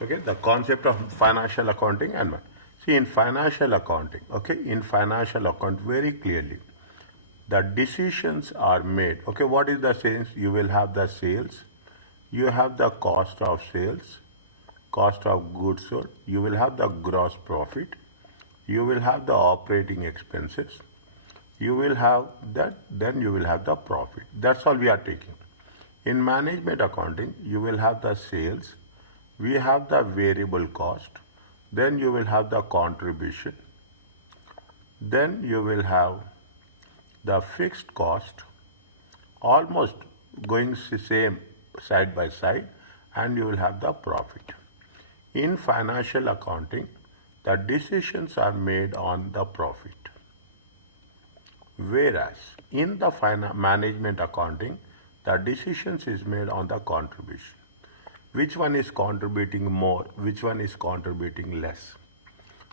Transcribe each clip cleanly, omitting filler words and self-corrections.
Okay, the concept of financial accounting and see in financial accounting, okay, in financial account very clearly, the decisions are made. Okay, what is the sales? You will have the sales, you have the cost of sales, cost of goods sold, you will have the gross profit, you will have the operating expenses, you will have that, then you will have the profit. That's all we are taking. In management accounting, you will have the sales, we have the variable cost, then you will have the contribution, then you will have the fixed cost, almost going same side by side, and you will have the profit. In financial accounting, the decisions are made on the profit. Whereas in the management accounting, the decisions is made on the contribution. Which one is contributing more? Which one is contributing less?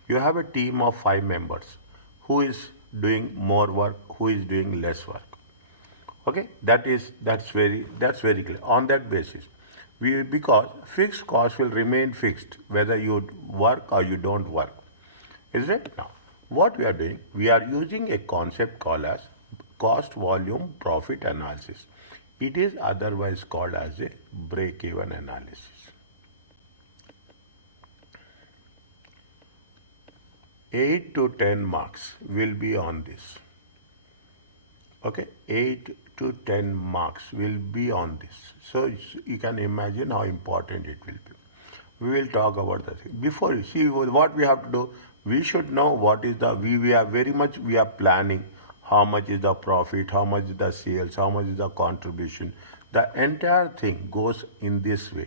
You have a team of 5 members. Who is doing more work? Who is doing less work? Okay, that's very clear. On that basis, because fixed cost will remain fixed whether you work or you don't work. Is it? Now, what we are doing, we are using a concept called as cost volume profit analysis. It is otherwise called as a break-even analysis. 8 to 10 marks will be on this. Okay, 8 to 10 marks will be on this. So you can imagine how important it will be. We will talk about that. Before you see what we have to do, we should know what is the, we are planning how much is the profit, how much is the sales, how much is the contribution. The entire thing goes in this way.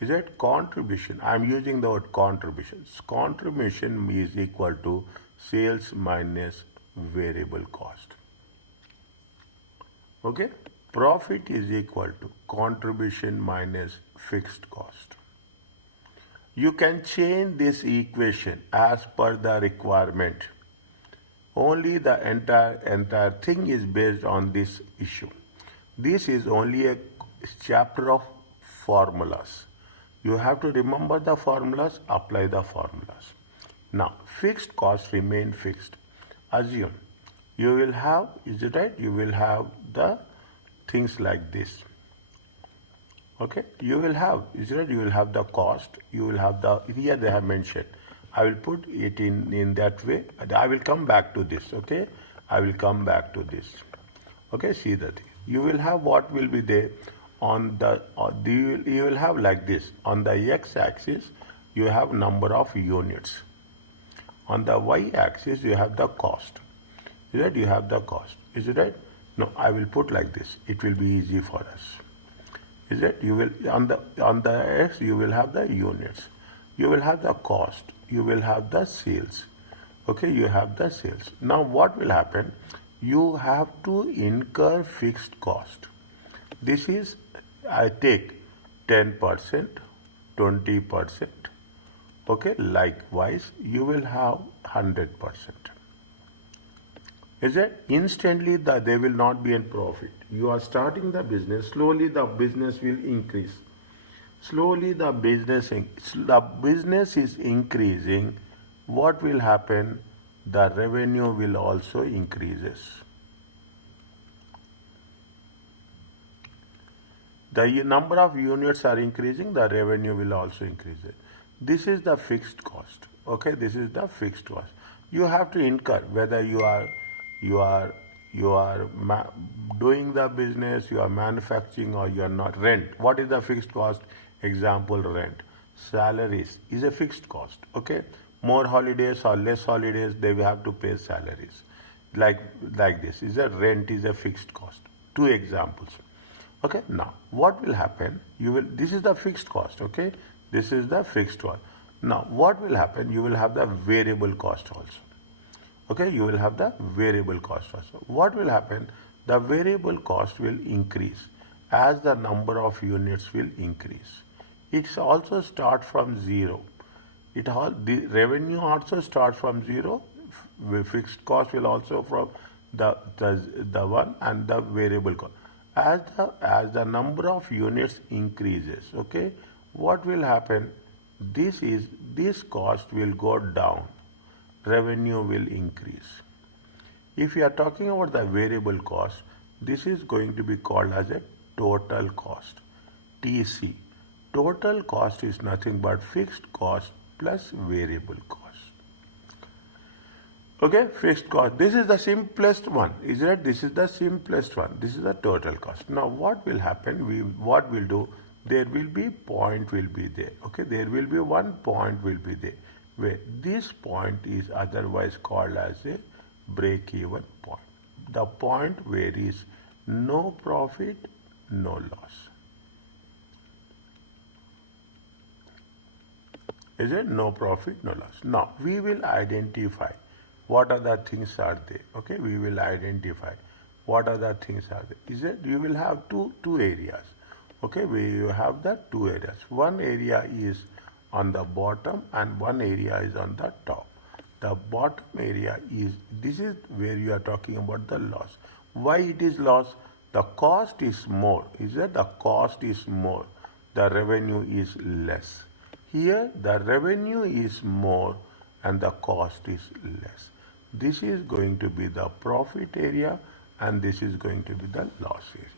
Is it contribution? I am using the word contribution. Contribution is equal to sales minus variable cost. Okay? Profit is equal to contribution minus fixed cost. You can change this equation as per the requirement. Only the entire thing is based on this issue. This is only a chapter of formulas. You have to remember the formulas, apply the formulas. Now, fixed costs remain fixed. Assume you will have, is it right? You will have the things like this. Okay, you will have, is it right? You will have the cost, you will have the, here they have mentioned. I will put it in that way. I will come back to this, okay? I will come back to this. Okay, see that. You will have what will be there on the, you will have like this. On the x-axis, you have number of units. On the y-axis, you have the cost. Is it? You have the cost. Is it right? No, I will put like this. It will be easy for us. Is it? You will, on the x, you will have the units. You will have the cost. You will have the sales. Okay, you have the sales. Now what will happen? You have to incur fixed cost. This is, I take 10%, 20%. Okay, likewise, you will have 100%. Is it? Instantly they will not be in profit. You are starting the business, slowly the business will increase. Slowly the business is increasing. What will happen? The revenue will also increases. The number of units are increasing, the revenue will also increase. This is the fixed cost. Okay, this is the fixed cost. You have to incur whether you are doing the business, you are manufacturing or you are not. Rent. What is the fixed cost? Example, rent. Salaries is a fixed cost. Okay. More holidays or less holidays, they will have to pay salaries. Like this. Is a rent is a fixed cost. 2 examples. Okay. Now, what will happen? This is the fixed cost. Okay. This is the fixed cost. Now, what will happen? You will have the variable cost also. Okay, you will have the variable cost also. What will happen? The variable cost will increase as the number of units will increase. It also starts from zero. The revenue also starts from zero. Fixed cost will also from the one and the variable cost. As the number of units increases, okay, what will happen? this cost will go down, revenue will increase. If you are talking about the variable cost, this is going to be called as a total cost, TC. Total cost is nothing but fixed cost plus variable cost. Okay, fixed cost. This is the simplest one, isn't it? This is the simplest one. This is the total cost. Now, what will happen? What we'll do? There will be point will be there. Okay, there will be one point will be there where this point is otherwise called as a break-even point. The point where is no profit, no loss. Is it no profit, no loss? Now we will identify what other things are there. Okay, we will identify what other things are there. Is it you will have two areas. Okay, we have the two areas. One area is on the bottom and one area is on the top. The bottom area is, this is where you are talking about the loss. Why it is loss? The cost is more. Is that the cost is more? The revenue is less. Here the revenue is more and the cost is less. This is going to be the profit area and this is going to be the loss area.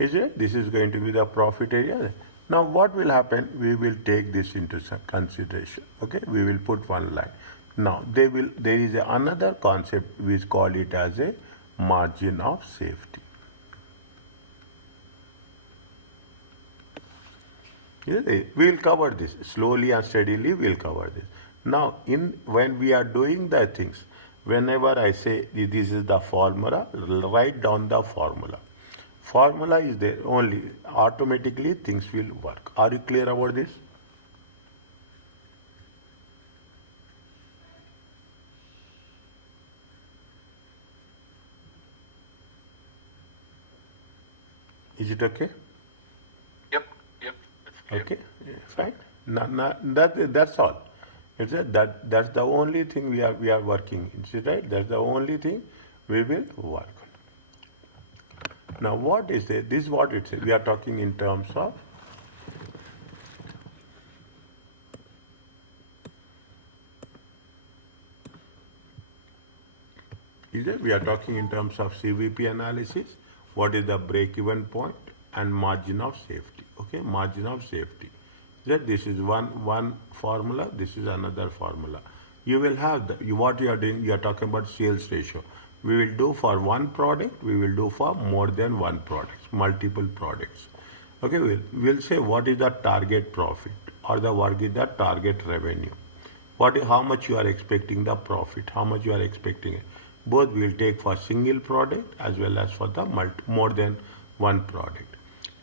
Is it? This is going to be the profit area. Now what will happen? We will take this into consideration. Okay, we will put one line. Now there is another concept which call it as a margin of safety. We will cover this slowly and steadily. We will cover this. Now, when we are doing the things, whenever I say this is the formula, write down the formula. Formula is there only. Automatically things will work. Are you clear about this? Is it okay? Yep. It's clear. Okay, fine. That's all. It's that's the only thing we are working. Is it right? That's the only thing we will work on. Now, what is it? This is what it says. We are talking in terms of we are talking in terms of CVP analysis. What is the break-even point and margin of safety? Okay, margin of safety. This is one formula. This is another formula. You will have what you are doing. You are talking about sales ratio. We will do for one product. We will do for more than one product, multiple products. Okay, we'll say what is the target profit or what is the target revenue. How much you are expecting the profit? How much you are expecting it? Both we will take for single product as well as for the more than one product.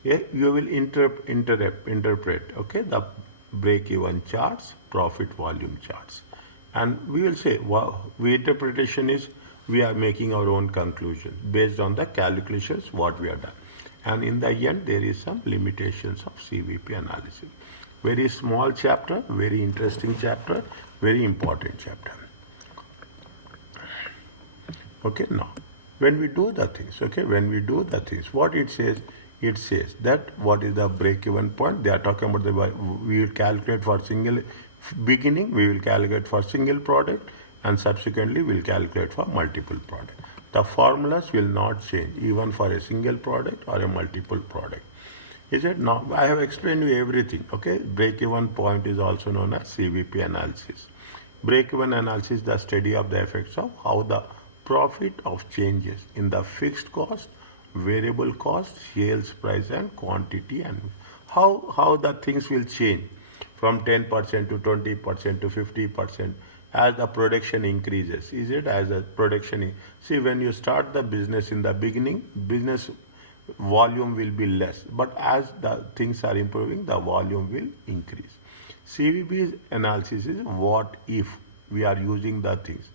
Yeah, you will interpret okay, the break-even charts, profit volume charts. And we will say, interpretation is we are making our own conclusion based on the calculations what we have done. And in the end, there is some limitations of CVP analysis. Very small chapter, very interesting chapter, very important chapter. Okay, now, when we do the things, what it says that what is the break-even point. They are talking about we will calculate for single beginning, we will calculate for single product, and subsequently we will calculate for multiple product. The formulas will not change even for a single product or a multiple product. Is it? Now, I have explained you everything. Okay, break-even point is also known as CVP analysis. Break-even analysis is the study of the effects of how the profit of changes in the fixed cost, variable cost, sales price and quantity, and how the things will change from 10% to 20% to 50% as the production increases. Is it? As the production see, when you start the business in the beginning, business volume will be less, but as the things are improving, the volume will increase. CVP analysis is what if we are using the things.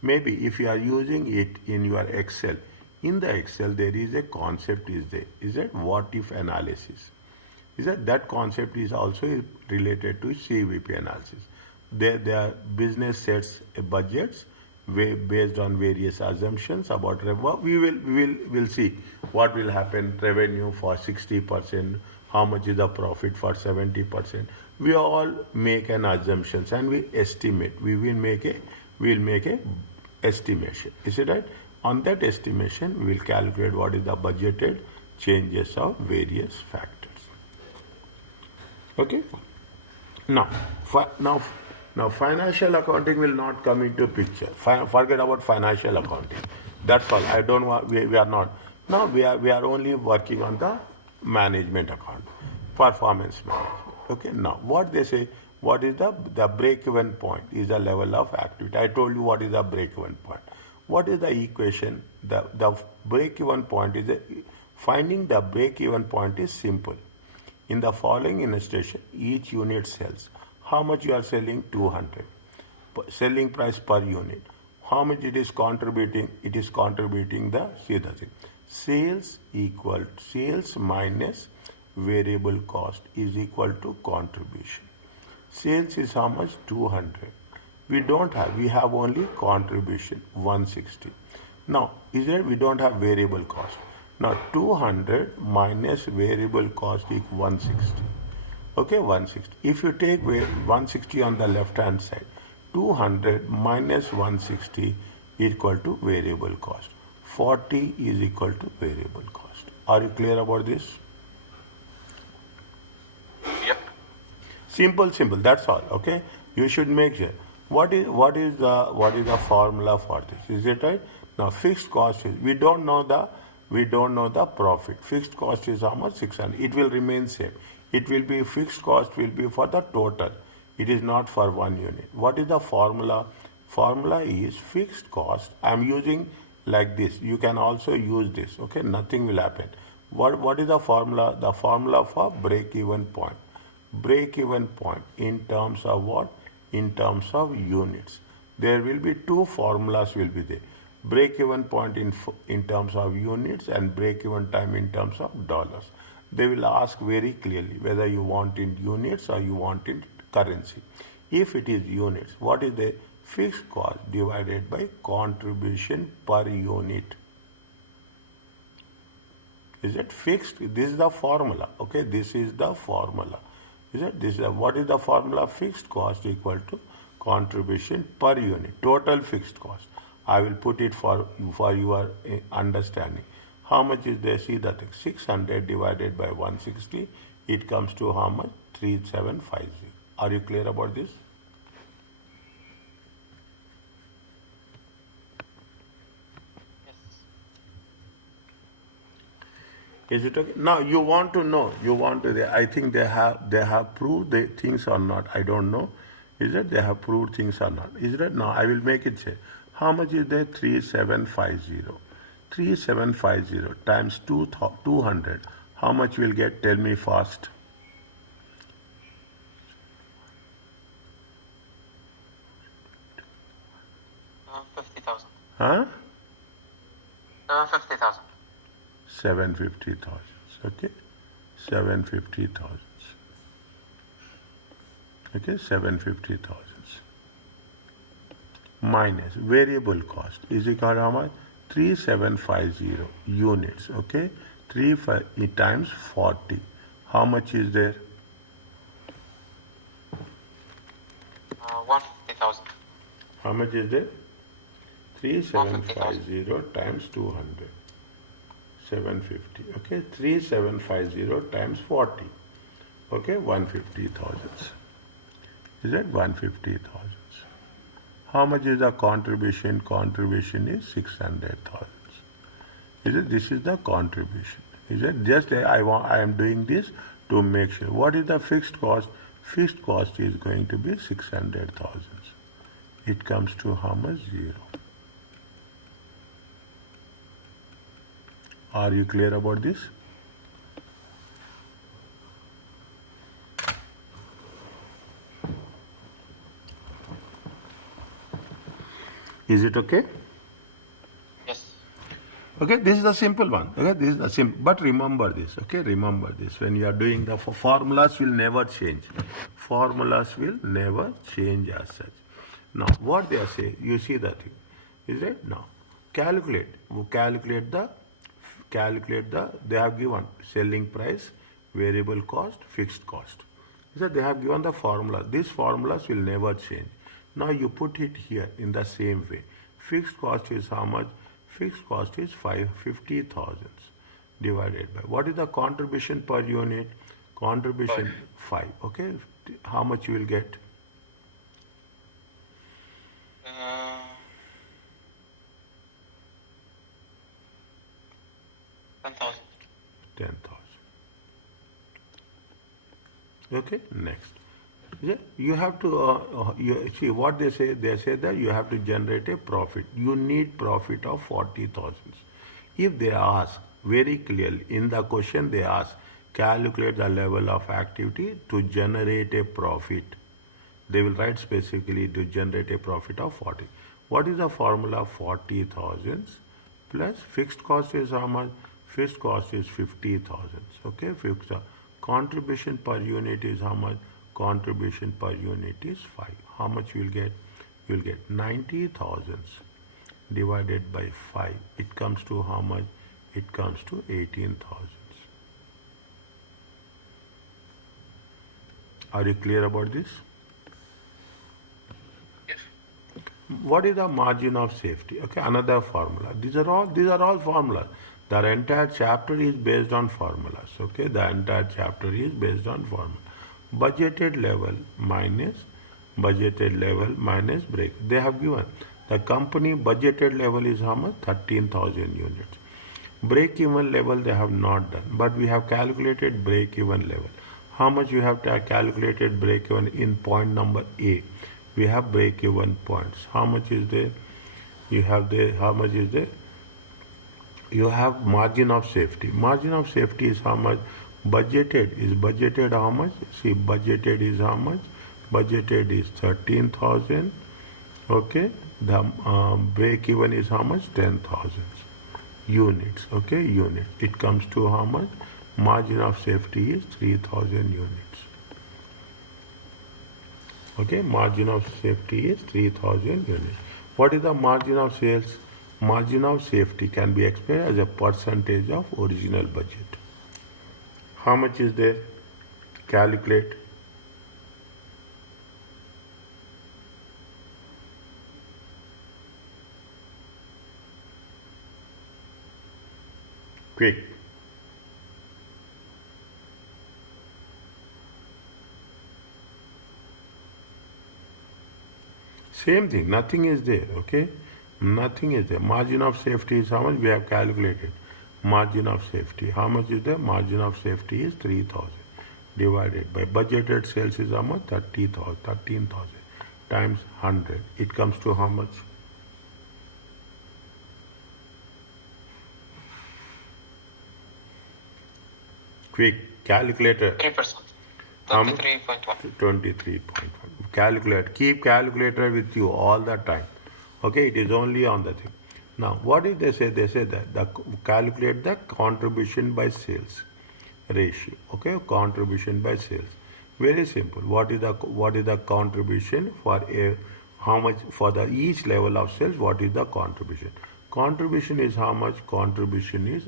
Maybe if you are using it in your Excel, in the Excel there is a concept is there. Is that what if analysis? Is that concept is also related to CVP analysis. Their business sets budgets based on various assumptions about revenue. We will see what will happen revenue for 60%, how much is the profit for 70%. We all make an assumptions and we estimate. We'll make a estimation. Is it right? On that estimation, we will calculate what is the budgeted changes of various factors. Okay. Now, now financial accounting will not come into picture. Forget about financial accounting. That's all. I don't want. We are not. Now we are only working on the management account, performance management. Okay. Now what they say. What is the break-even point? Is the level of activity. I told you what is the break-even point. What is the equation? The break-even point is finding the break-even point is simple. In the following illustration, each unit sells. How much you are selling? 200. Selling price per unit. How much it is contributing? It is contributing see the thing. Sales minus variable cost is equal to contribution. Sales is how much? 200. We have only contribution 160. Now, is it we don't have variable cost. Now 200 minus variable cost is 160. Okay, 160. If you take 160 on the left hand side, 200 minus 160 is equal to variable cost. 40 is equal to variable cost. Are you clear about this? Yep. Simple. That's all. Okay. You should make sure. What is the formula for this? Is it right? Now fixed cost is we don't know the profit. Fixed cost is how much? 600. It will remain same. It will be fixed cost will be for the total. It is not for one unit. What is the formula? Formula is fixed cost. I am using like this. You can also use this. Okay. Nothing will happen. What is the formula? The formula for break-even point. Break-even point in terms of what? In terms of units. There will be two formulas will be there. Break-even point in terms of units and break-even time in terms of dollars. They will ask very clearly whether you want in units or you want in currency. If it is units, what is the fixed cost divided by contribution per unit? Is it fixed? This is the formula. Okay, this is the formula. Is it? What is the formula? Fixed cost equal to contribution per unit. Total fixed cost. I will put it for your understanding. How much is there? See that 600 divided by 160. It comes to how much? 3750. Are you clear about this? Is it okay? Now you want to know. I think they have proved the things or not. I don't know. Is it they have proved things or not? Is it? Now I will make it say. How much is there? 3750. 3750 times 200. How much will get? Tell me fast. 50,000. Huh? 50,000. 750,000. Okay? 750,000. Okay? 750,000. Minus variable cost is equal to how much? 3750 units. Okay? 3 times 40. How much is there? 150,000. How much is there? 3750 times 200. 750. Okay? 3750 times 40. Okay? 150,000. Is that 150,000? How much is the contribution? Contribution is 600,000. Is it? This is the contribution. Is it? Just I am doing this to make sure. What is the fixed cost? Fixed cost is going to be 600,000. It comes to how much? 0. Are you clear about this? Is it okay? Yes. Okay, this is a simple one. Okay, this is a simple. But remember this. Okay, remember this. When you are doing the formulas, will never change. Formulas will never change as such. Now, what they are saying, you see that thing. Is it? Now, calculate the. They have given selling price variable cost, fixed cost. So they have given the formula. These formulas will never change. Now you put it here in the same way. Fixed cost is how much? Fixed cost is 50,000 divided by, what is the contribution per unit? Contribution 5. Okay, how much you will get? Uh, 10,000. 10,000. Okay, next. Yeah, you have to, you see what they say. They say that you have to generate a profit. You need profit of 40,000. If they ask very clearly in the question, they ask calculate the level of activity to generate a profit. They will write specifically to generate a profit of 40. What is the formula? 40,000 plus fixed cost is how much? Fixed cost is 50,000. Okay, fixed contribution per unit is how much? Contribution per unit is 5. How much you will get? You will get 90,000 divided by 5. It comes to how much? It comes to 18,000. Are you clear about this? Yes. What is the margin of safety? Okay, another formula. These are all formulas. The entire chapter is based on formulas. Okay, the entire chapter is based on formula. Budgeted level minus break. They have given the company budgeted level is how much? 13,000 units. Break even level they have not done, but we have calculated break even level. How much you have to calculated break even in point number A? We have break even points. How much is there? You have there. How much is there? You have margin of safety. Margin of safety is how much? Budgeted how much? See, budgeted is how much? Budgeted is 13,000. Okay, the break even is how much? 10,000 units. Okay, units. It comes to how much? Margin of safety is 3,000 units. Okay, margin of safety is 3,000 units. What is the margin of sales? Margin of safety can be expressed as a percentage of original budget. How much is there? Calculate. Quick. Same thing, nothing is there, okay? Nothing is there. Margin of safety is how much? We have calculated. Margin of safety. How much is there? Margin of safety is 3,000 divided by budgeted sales is how much? 13,000 times 100. It comes to how much? Quick, calculator. 3%. How much? 23.1. 23.1. Calculate. Keep calculator with you all the time. Okay, it is only on the thing. Now, what did they say? They say that calculate the contribution by sales ratio. Okay, contribution by sales. Very simple. What is the contribution for how much for the each level of sales? What is the contribution? Contribution is how much? Contribution is,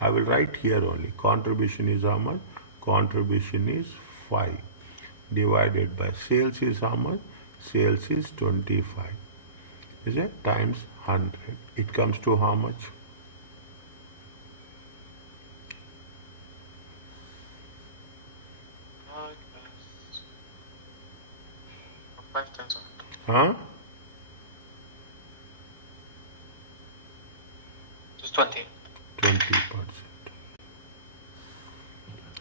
I will write here only. Contribution is how much? Contribution is 5 divided by sales is how much? Sales is 25. Is it? Times 100. It comes to how much? Five times. Huh? Just 20. 20%.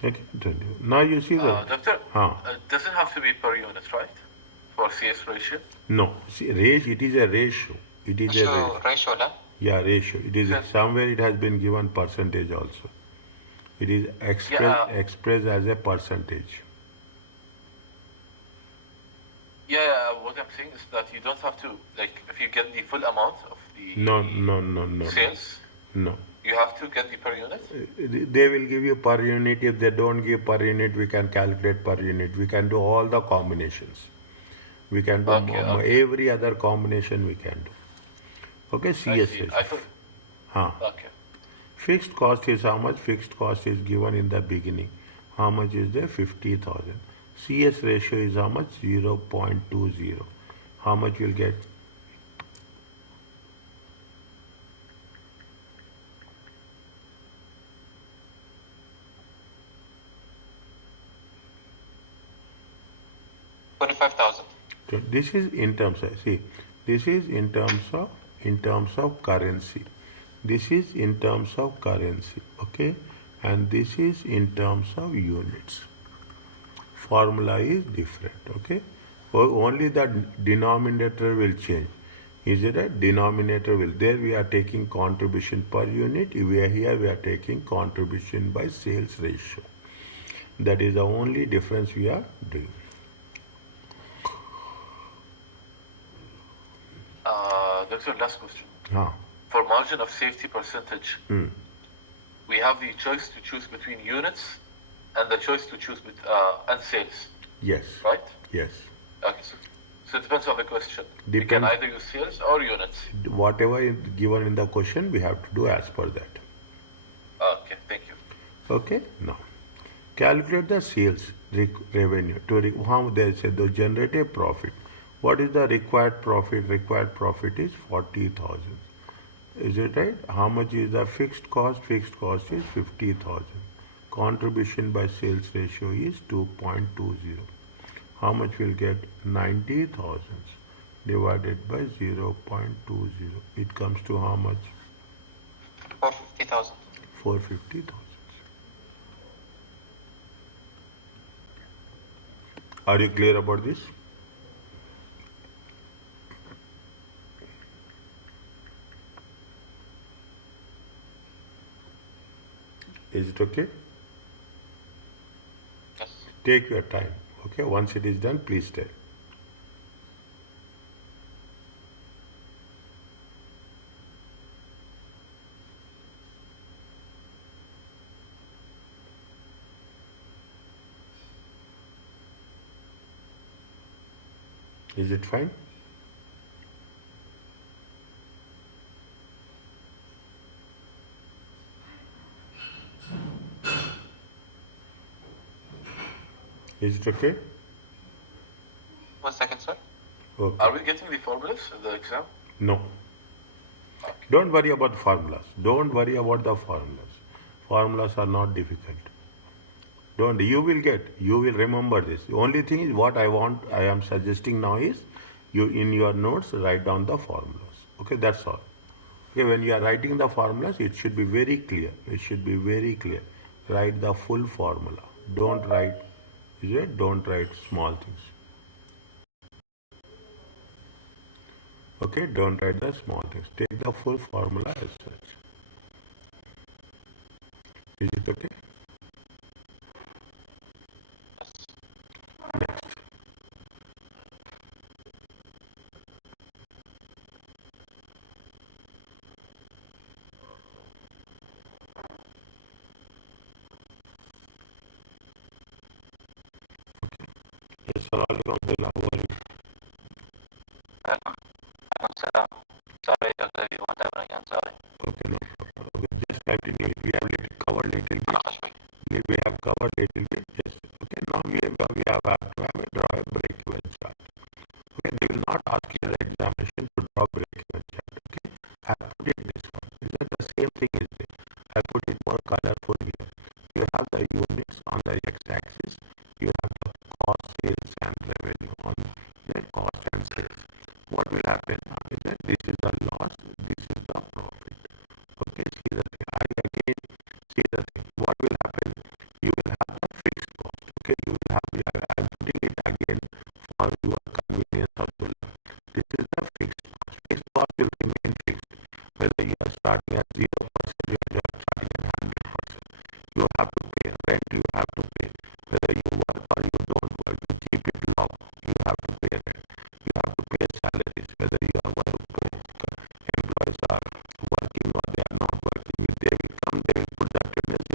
Okay, 20. Now you see the. Doctor, Huh? doesn't have to be per unit, right? For CS ratio? No. See, it is a ratio. It is a ratio. Ratio, la? Yeah, ratio. It is Yes. somewhere it has been given percentage also. It is expressed as a percentage. Yeah, what I'm saying is that you don't have to, like, if you get the full amount of the No. sales, No. you have to get the per unit? They will give you per unit. If they don't give per unit, we can calculate per unit. We can do all the combinations. We can do every other combination we can do. Okay, I see. CSS. I thought, Huh. okay. Fixed cost is how much? Fixed cost is given in the beginning. How much is there? 50,000. CS ratio is how much? 0.20. How much will get? $25,000. So this is in terms of, see, this is in terms of currency. This is in terms of currency, okay? And this is in terms of units. Formula is different, okay? Only the denominator will change. Is it a denominator will? There we are taking contribution per unit. Here we are taking contribution by sales ratio. That is the only difference we are doing. Doctor, last question. Huh. For margin of safety percentage, we have the choice to choose between units and the choice to choose and sales. Yes. Right? Yes. Okay. So it depends on the question. We Depends. can either use sales or units. Whatever is given in the question, we have to do as per that. Okay. Thank you. Okay. Now, calculate the sales revenue. How they say the generated profit. What is the required profit? Required profit is 40,000. Is it right? How much is the fixed cost? Fixed cost is 50,000. Contribution by sales ratio is 2.20. How much will get? 90,000 divided by 0.20. It comes to how much? 450,000. 450,000. Are you clear about this? Is it okay? Yes. Take your time. Okay, once it is done, please tell. Is it fine? Is it okay? 1 second, sir. Okay. Are we getting the formulas in the exam? No. Okay. Don't worry about formulas. Don't worry about the formulas. Formulas are not difficult. Don't. You will remember this. The only thing is what I am suggesting now is you in your notes write down the formulas. Okay, that's all. Okay, when you are writing the formulas, it should be very clear. It should be very clear. Write the full formula. Don't write small things. Okay, don't write the small things. Take the full formula as such. Is it okay? Next. Yes, Alhamdulillah. How are you? Sorry, Doctor, you want to again, sorry. Okay, no problem. Okay, just continue. We have covered little bit. We have covered little bit. Just okay. Now we have to have a draw a break-even chart. Okay, they will not ask you the examination to draw break-even chart. Okay, I put it this one. Is that the same thing is there? I put it more colorful here. You have the units on the x-axis. You have the cost, sales, and revenue on the cost and sales. What will happen is that this is the loss, this is the profit. Okay, see the thing. See the thing. What will happen? You will have the fixed cost. Okay, you will have. I'm putting it again for your convenience of the learn. This is the fixed cost. Fixed cost will remain fixed. Whether you are starting at 0% or you are starting at 100%. You have to pay rent. You have to pay. Whether you work or you don't work, you keep it low. You have to pay rent. You have to pay salaries, whether you are employees are working or they are not working. If they will come, they will put the attendance,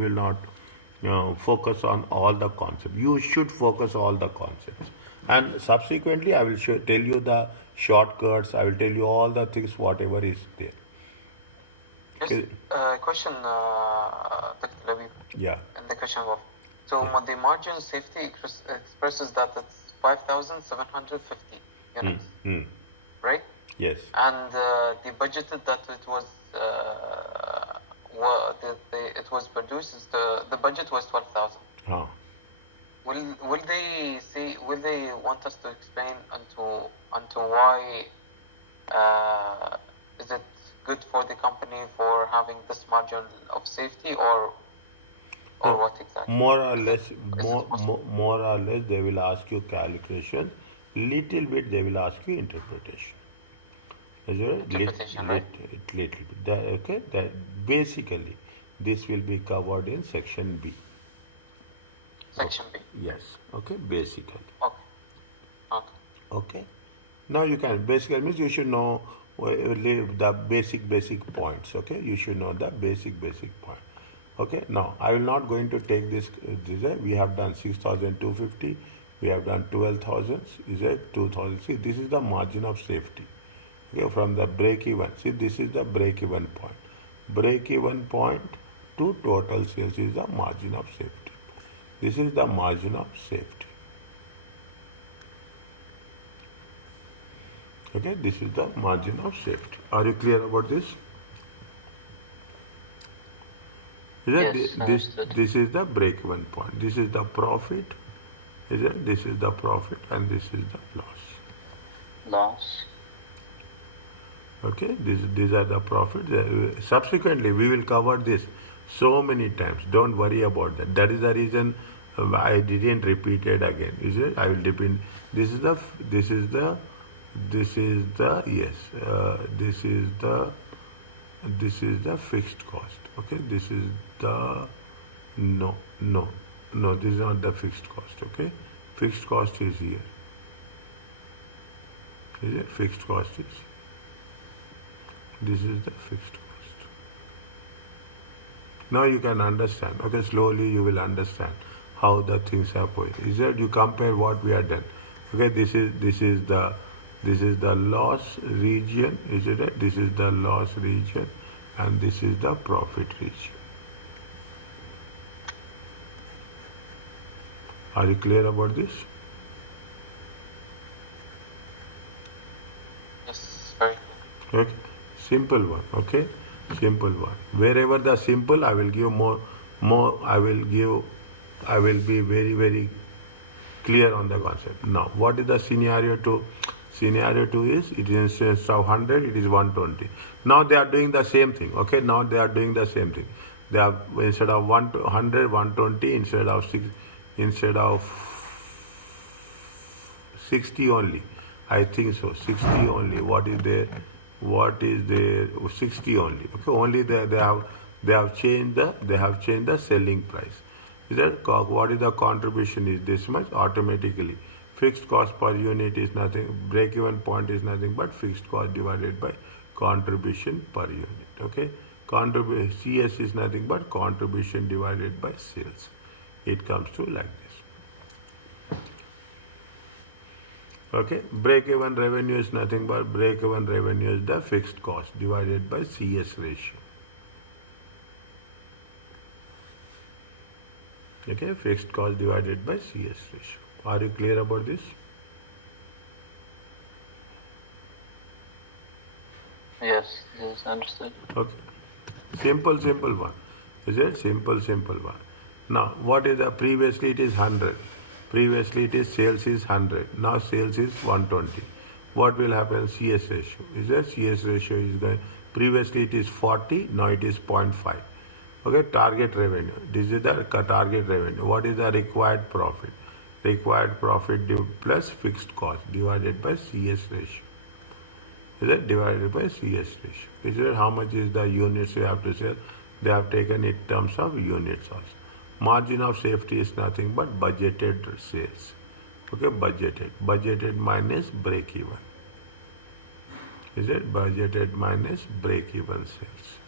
will not focus on all the concepts. You should focus all the concepts. And subsequently, I will tell you the shortcuts. I will tell you all the things, whatever is there. Just Okay. question, Dr. Labib, Yeah. in the question of so the margin safety expresses that it's 5,750 units, right? Yes. And the budgeted that it was it was produced is the budget was 12,000. Huh. Will they want us to explain onto why is it good for the company for having this margin of safety or what exactly? More or less, Is it possible? more or less, they will ask you calculation. Little bit, they will ask you interpretation. Is it? Interpretation, right? Little bit. Okay. That basically, this will be covered in section B. Section B. Yes. Okay. Basically. Okay. Okay. Okay. Now you can basically means you should know the basic points. Okay. You should know the basic point. Okay. Now I will not going to take this. We have done 6,250. We have done 12,000. Is it 2,000? See, this is the margin of safety. Okay, from the break even. See, this is the break even point. Break even point to total sales is the margin of safety. This is the margin of safety. Okay, this is the margin of safety. Are you clear about this? Yes, understood. This is the break even point. This is the profit. Is it? This is the profit and this is the loss. Loss. Okay, these are the profits. Subsequently, we will cover this so many times. Don't worry about that. That is the reason I didn't repeat it again. Is it? I will repeat. This is the fixed cost. Okay, this is the no. This is not the fixed cost. Okay, fixed cost is here. Is it? Fixed cost is here. This is the fixed cost. Now you can understand. Okay, slowly you will understand how the things are going. Is that you compare what we have done. Okay, this is the loss region. Is it? Right? This is the loss region, and this is the profit region. Are you clear about this? Yes, very good. Okay. Simple one, okay? Simple one. Wherever the simple, I will give more, I will be very, very clear on the concept. Now, what is the scenario 2? Scenario 2 is, it is instead of 100, it is 120. Now they are doing the same thing, okay? Now they are doing the same thing. They have, instead of 100, 120, instead of 60 only. I think so, 60 only. What is there? 60 only. Okay, only they have changed the selling price. Is that what is the contribution is this much automatically? Fixed cost per unit is nothing. Break even point is nothing but fixed cost divided by contribution per unit. Okay, CS is nothing but contribution divided by sales. It comes to like this. Okay, break-even revenue is nothing but break-even revenue is the fixed cost divided by CS ratio. Okay, fixed cost divided by CS ratio. Are you clear about this? Yes, understood. Okay, simple one. Is it simple one? Now, what is the previously it is 100. Previously it is sales is 100. Now sales is 120. What will happen? CS ratio. Is that CS ratio is going. Previously it is 40. Now it is 0.5. Okay. Target revenue. This is the target revenue. What is the required profit? Required profit plus fixed cost divided by CS ratio. Is that divided by CS ratio? Is that how much is the units you have to sell? They have taken it in terms of units also. Margin of safety is nothing but budgeted sales. Okay, budgeted minus break even. Is it budgeted minus break even sales?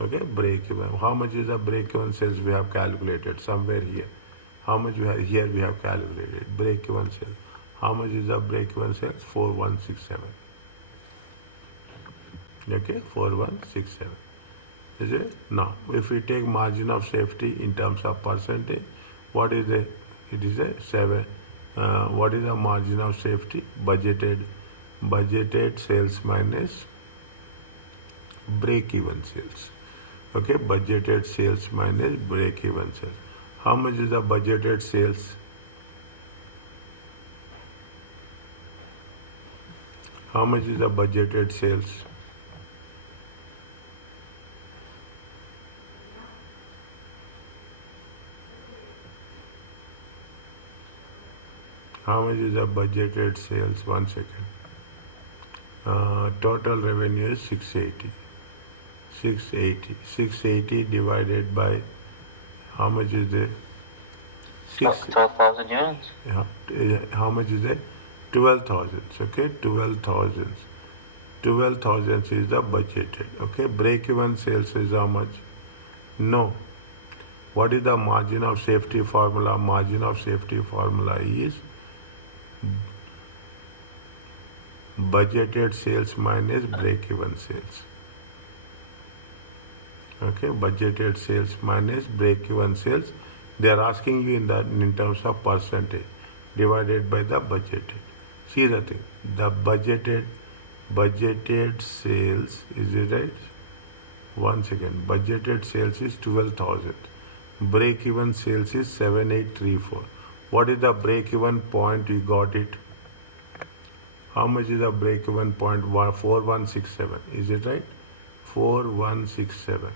Okay, break even. How much is the break even sales we have calculated somewhere here? How much we have here we have calculated break even sales. How much is the break even sales? 4167. Okay, 4167. Is it? Now, if we take margin of safety in terms of percentage, what is the? It is a 7. What is the margin of safety? Budgeted sales minus break even sales. Okay, budgeted sales minus break even sales. How much is the budgeted sales? How much is the budgeted sales? How much is the budgeted sales? 1 second. Total revenue is 680. 680. 680 divided by how much is the 12,000 units. how much is it? 12,000. Okay, 12,000. 12,000 is the budgeted. Okay, break even sales is how much? No. What is the margin of safety formula? Margin of safety formula is budgeted sales minus break even sales. Okay, budgeted sales minus break even sales. They are asking you in terms of percentage divided by the budgeted. See the thing. The budgeted sales, is it right? 1 second. Budgeted sales is 12,000. Break even sales is 7834. What is the break even point? You got it. How much is the break even point? 4167. Is it right? 4167.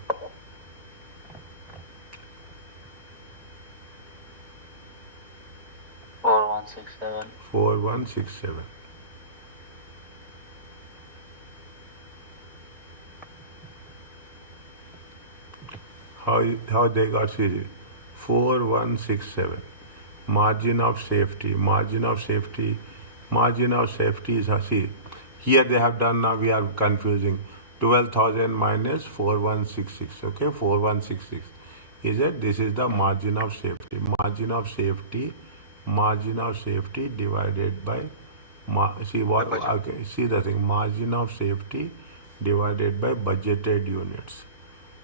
4167. 4167. How they got serious? 4167. Margin of safety. Margin of safety is see. Here they have done, now we are confusing. 12,000 minus 4166. Okay, 4166. Is it? This is the margin of safety. Margin of safety divided by see what? Okay, see the thing. Margin of safety divided by budgeted units.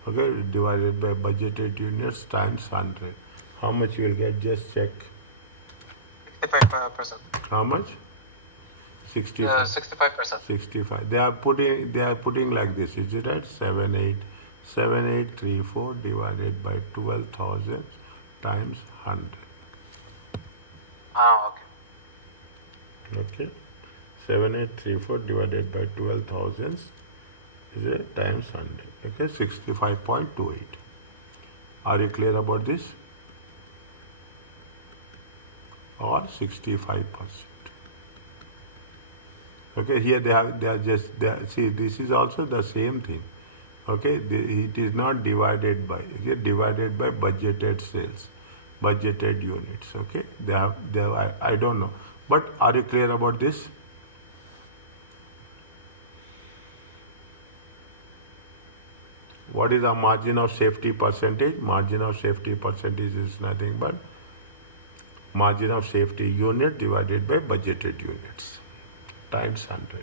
Okay, divided by budgeted units times 100. How much you will get? Just check. 65%. How much? 65. 65%. 65. They are putting like this. Is it right? 7834 divided by 12,000 times 100. Ah, okay. Okay. 7834 divided by 12,000 is a times 100. Okay, 65.28. Are you clear about this? Or 65%. Okay, here they are just see, this is also the same thing. Okay, it is not divided by, okay, divided by budgeted sales, budgeted units. Okay, I don't know, but are you clear about this? What is the margin of safety percentage? Margin of safety percentage is nothing but margin of safety unit divided by budgeted units times 100.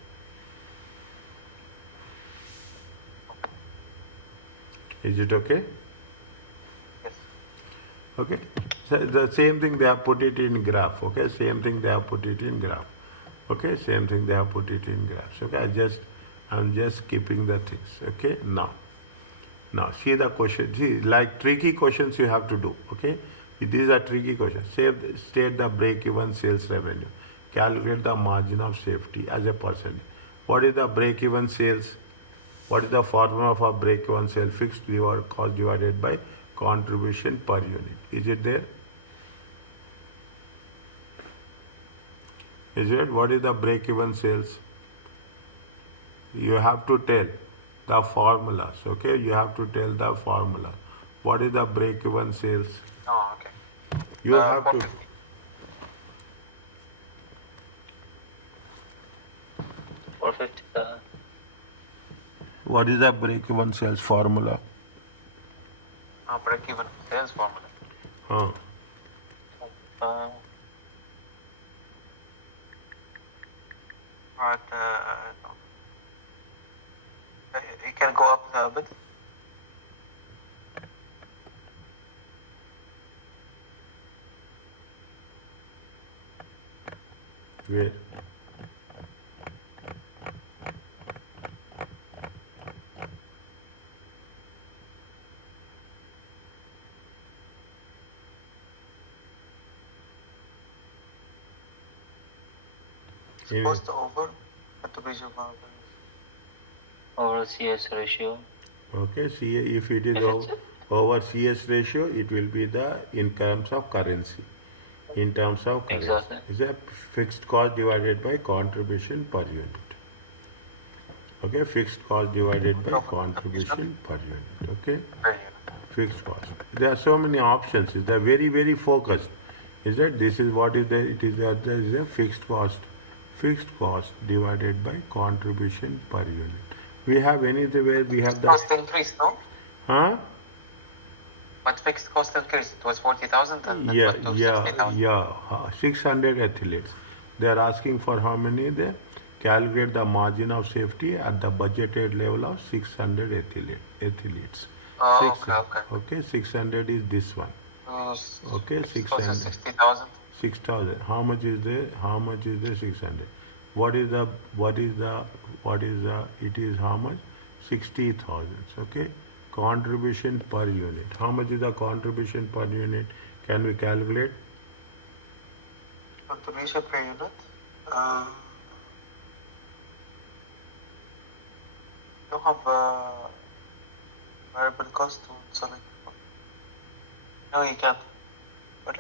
Is it okay? Yes. Okay. So the same thing they have put it in graph. Okay. Same thing they have put it in graph. Okay. Same thing they have put it in graphs. Okay. I'm just keeping the things. Okay. Now see the question. See, like tricky questions you have to do. Okay. These are tricky questions. State the break-even sales revenue. Calculate the margin of safety as a percentage. What is the break-even sales? What is the formula for break-even sale? Fixed cost divided by contribution per unit. Is it there? Is it? What is the break-even sales? You have to tell the formulas. Okay, you have to tell the formula. What is the break-even sales? Oh, okay. You have to. 450. $450. What is the break-even sales formula? break-even sales formula. Huh. Alright, you can go up a bit. Where? Cost over contribution margin. Overall CS ratio. Okay, if it is over CS ratio, it will be the in terms of currency. In terms of currency, Exactly. is a fixed cost divided by contribution per unit. Okay, fixed cost divided by contribution per unit. Okay, fixed cost. There are so many options. They are very, very focused. Is that this is what is the it is the there is a fixed cost divided by contribution per unit. We have anywhere we have the Cost increase, no? huh? But fixed cost increase. It was 40,000 and it went to 60,000. 600 athletes. They are asking for how many? They calculate the margin of safety at the budgeted level of 600 athletes. Oh, Six- okay. Okay, 600 is this one. Okay, So 600. 60,000. 6,000. How much is there? How much is the 600? What is the it is how much? 60,000. Okay. Contribution per unit. How much is the contribution per unit? Can we calculate? Contribution per unit. You have variable cost to selling. No, you can't. What?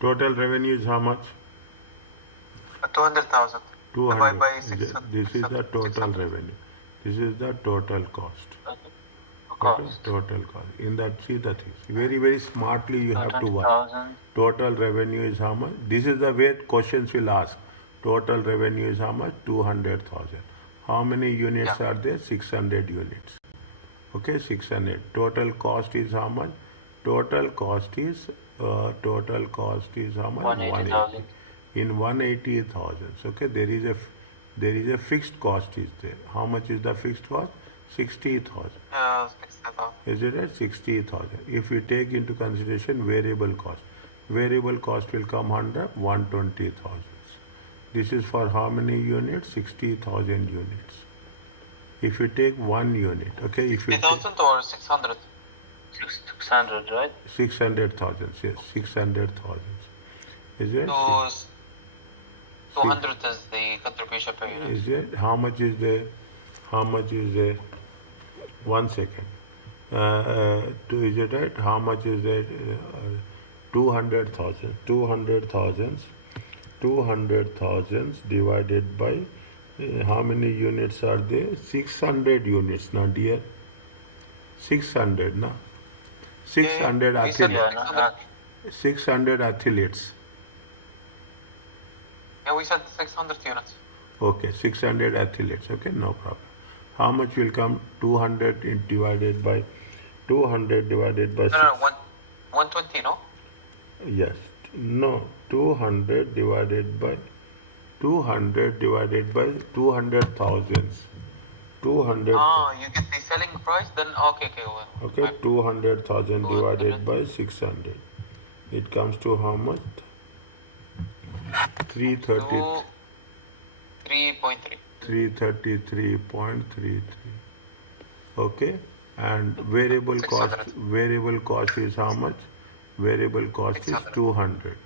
Total revenue is how much? 200,000. 200. Divide by 600. This is the total revenue. This is the total cost. Okay, total cost. In that, see the things. Very, very smartly you have to work. 20,000. Total revenue is how much? This is the way questions will ask. Total revenue is how much? 200,000. How many units are there? 600 units. Okay, 600. Total cost is how much? Total cost is how much? 180,000. In 180,000. Okay, there is a fixed cost is there. How much is the fixed cost? 60,000. 60,000. Is it at 60,000? If we take into consideration variable cost will come under 120,000. This is for how many units? 60,000 units. If you take one unit, okay, if you take 60,000 or 600? 600, right? 600,000, yes, 600,000. Is it? So 200 is the contribution per unit. Is it? How much is there? How much is there? 1 second. Is it right? How much is there? 200,000. 200,000 divided by how many units are there? 600 units, now dear. 600, na? 600 we said athletes. 600 athletes. Yeah, we said 600 units. Okay, 600 athletes. Okay, no problem. How much will come? 200 divided by 200 divided by 6. No, 120, no? Yes. No, 200 divided by 200,000. 200. You get the selling price, then okay. Well, Okay, 200,000 divided by 600. It comes to how much? 330. 3.3. 333.33. Okay, and variable 600. cost is how much? Variable cost is 600. 200.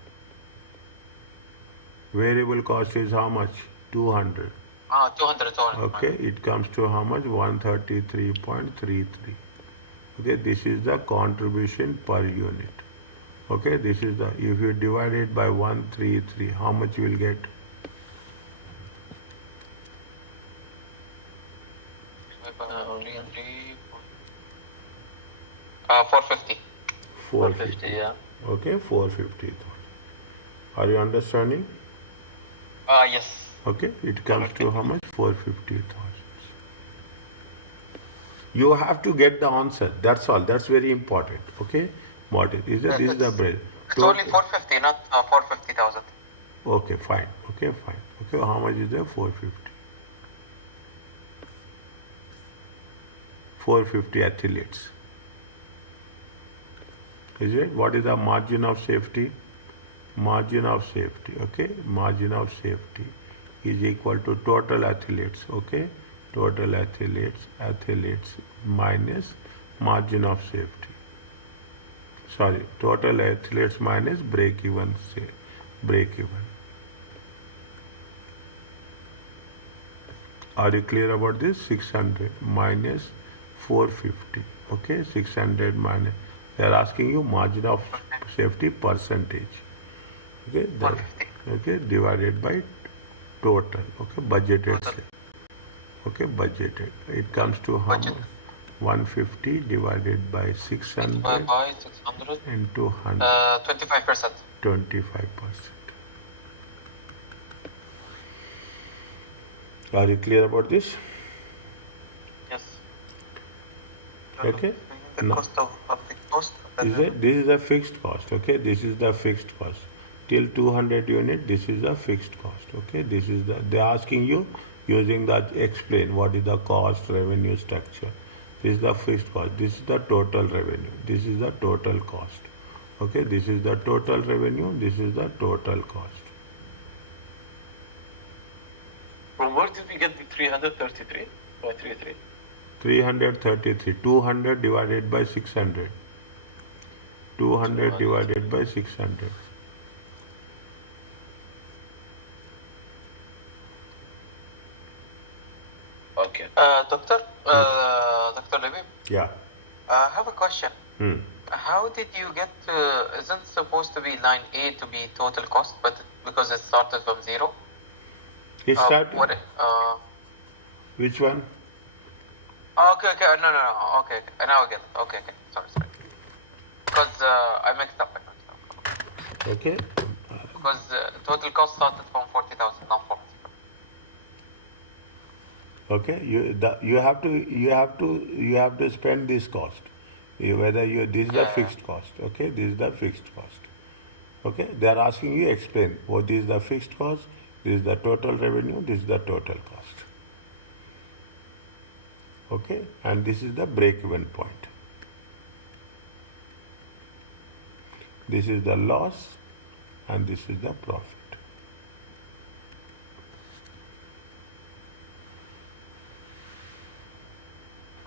Variable cost is how much? 200. 200. Okay, it comes to how much? 133.33. Okay, this is the contribution per unit. Okay, this is the, if you divide it by 133, how much you will get? 450. 450, yeah. Okay, 450,000. Are you understanding? Yes. Okay, it comes to how much? 450,000. You have to get the answer. That's all. That's very important. Okay. What is it? This is the break. It's only 450, not 450,000. Okay, fine. Okay, fine. Okay, how much is there? 450. 450 athletes. Is it? What is the margin of safety? Margin of safety. Okay, margin of safety is equal to total athletes. Okay, total athletes minus margin of safety. Sorry, total athletes minus break even. Are you clear about this? 600 minus 450. Okay, 600 minus. They are asking you margin of safety percentage. Okay, okay, divided by total. Okay, budgeted. Okay, budgeted. It comes to how much? 150 divided by 600 by 600 into 100. 25%. 25%. Are you clear about this? Yes. Okay. The No. cost of the cost. This is a fixed cost. Okay, this is the fixed cost. Till 200 unit, this is a fixed cost. Okay, this is the. They are asking you using that explain what is the cost revenue structure. This is the fixed cost. This is the total revenue. This is the total cost. Okay, this is the total revenue. This is the total cost. From where did we get the 333 by 33? 333. 200 divided by 600. 200 divided by 600. Okay. Doctor, Dr. Labib, Yeah. I have a question. Hmm. How did you get isn't supposed to be line A to be total cost, but because it started from zero? It started. Which one? Okay, no, okay, now I get it. Okay, sorry. Because I mixed up. Okay. Because total cost started from 40,000, not 40. Okay. You have to spend this cost. This is the fixed cost. Okay. This is the fixed cost. Okay. They are asking you explain what is the fixed cost. This is the total revenue. This is the total cost. Okay. And this is the break-even point. This is the loss, and this is the profit.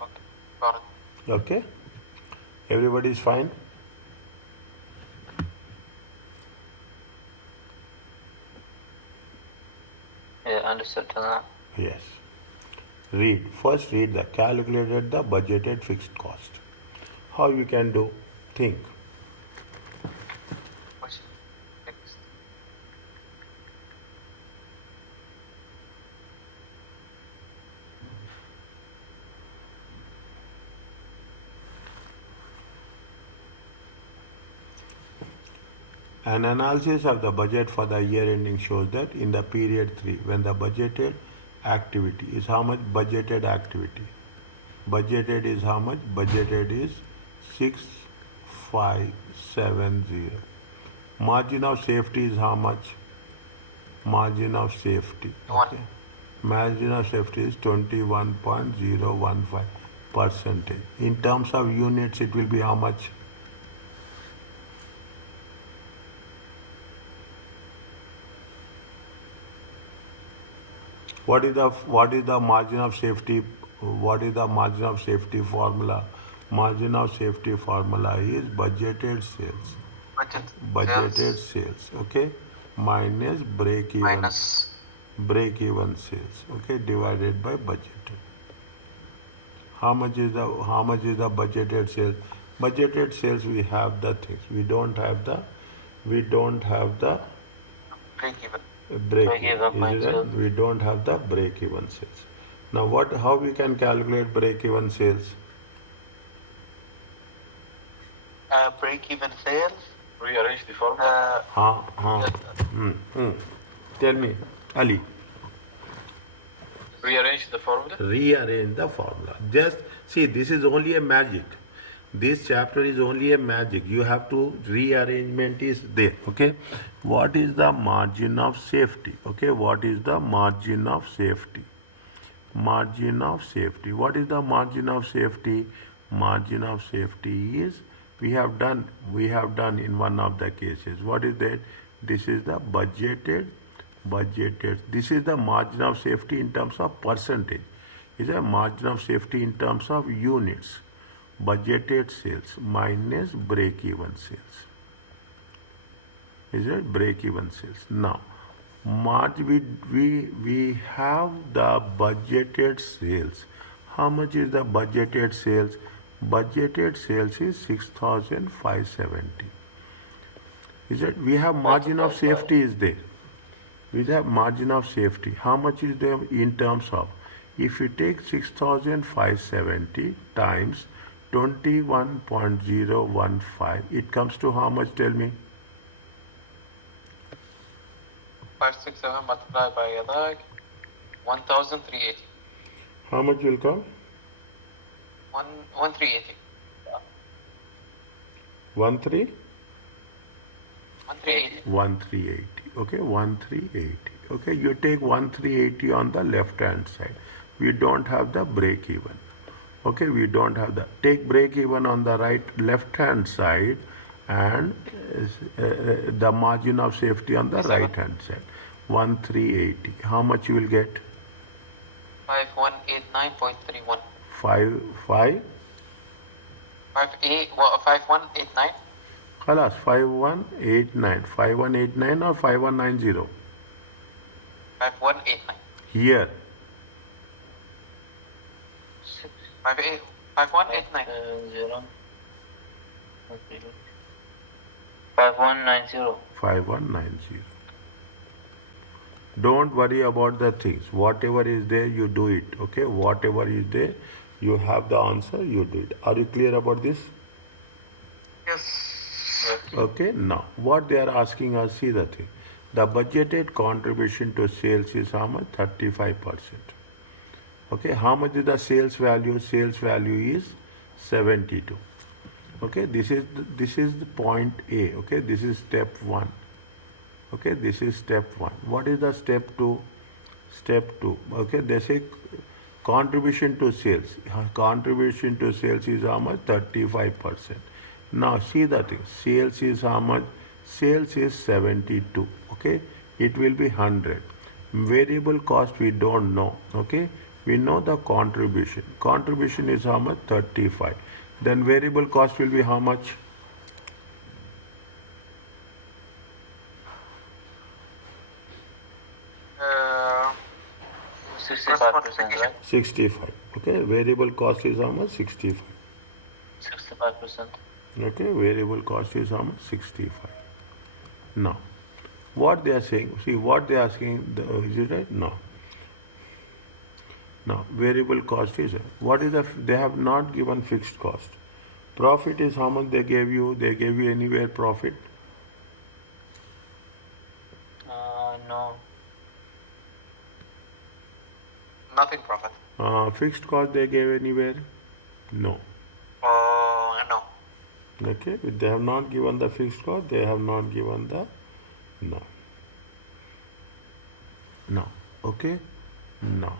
Okay, got it. Okay. Everybody is fine. Yeah, understood. Yes. First read the calculated the budgeted fixed cost. How you can do? Think. Question fixed. An analysis of the budget for the year ending shows that in the period 3, when the budgeted activity is how much? Budgeted activity. Budgeted is how much? Budgeted is 6570. Margin of safety is how much? Margin of safety. Okay. Margin of safety is 21.015%. In terms of units, it will be how much? What is the margin of safety? What is the margin of safety formula? Margin of safety formula is budgeted sales. Budgeted sales. Okay, minus break even. Break even sales. Okay, divided by budgeted. How much is the budgeted sales? Budgeted sales, we have the things. We don't have the break even. We don't have the break even sales. Now how we can calculate break even sales? Break even sales. Rearrange the formula. Tell me, Ali. Rearrange the formula. Rearrange the formula. Just see, this is only a magic. This chapter is only a magic. You have to, rearrangement is there. Okay. What is the margin of safety? Okay. What is the margin of safety? Margin of safety. What is the margin of safety? Margin of safety is, we have done in one of the cases. What is that? This is the budgeted. This is the margin of safety in terms of percentage. Is a margin of safety in terms of units. Budgeted sales minus break-even sales. Is it break-even sales? Now, we have the budgeted sales. How much is the budgeted sales? Budgeted sales is 6,570. Is it? We have margin of safety is there. We have margin of safety. How much is there in terms of? If you take 6,570 times 21.015, it comes to how much? Tell me. 567 multiplied by 1,380. How much will come? 1,380. 13? 1,380. 1380. Okay, 1380. Okay, you take 1380 on the left hand side. We don't have the break even. Okay, we don't have the. Take break even on the left hand side, and the margin of safety on the right hand side. 1380. How much you will get? 5189.31. 5189. Khalas, 5189. 5189 or 5190? 5189. Here. 5189. 5190. 5190. Don't worry about the things. Whatever is there, you do it. Okay? Whatever is there, you have the answer, you do it. Are you clear about this? Yes. Okay? Now, what they are asking us, see the thing. The budgeted contribution to sales is how much? 35%. Okay? How much is the sales value? Sales value is 72. Okay? This is the point A. Okay? This is step 1. Okay, this is step 1. What is the step 2? Step 2. Okay, they say contribution to sales. Contribution to sales is how much? 35%. Now see the thing. Sales is how much? Sales is 72. Okay, it will be 100. Variable cost we don't know. Okay, we know the contribution. Contribution is how much? 35. Then variable cost will be how much? 65%, right? 65. Okay, variable cost is how much? 65. 65%. Okay, variable cost is how much? 65. Now, what they are saying, see what they are asking, is it right? No. Now, variable cost is, what is they have not given fixed cost. Profit is how much they gave you? They gave you anywhere profit? No. Nothing profit. Fixed cost they gave anywhere? No. No. Okay, if they have not given the fixed cost, they have not given the, no. No. Okay, no.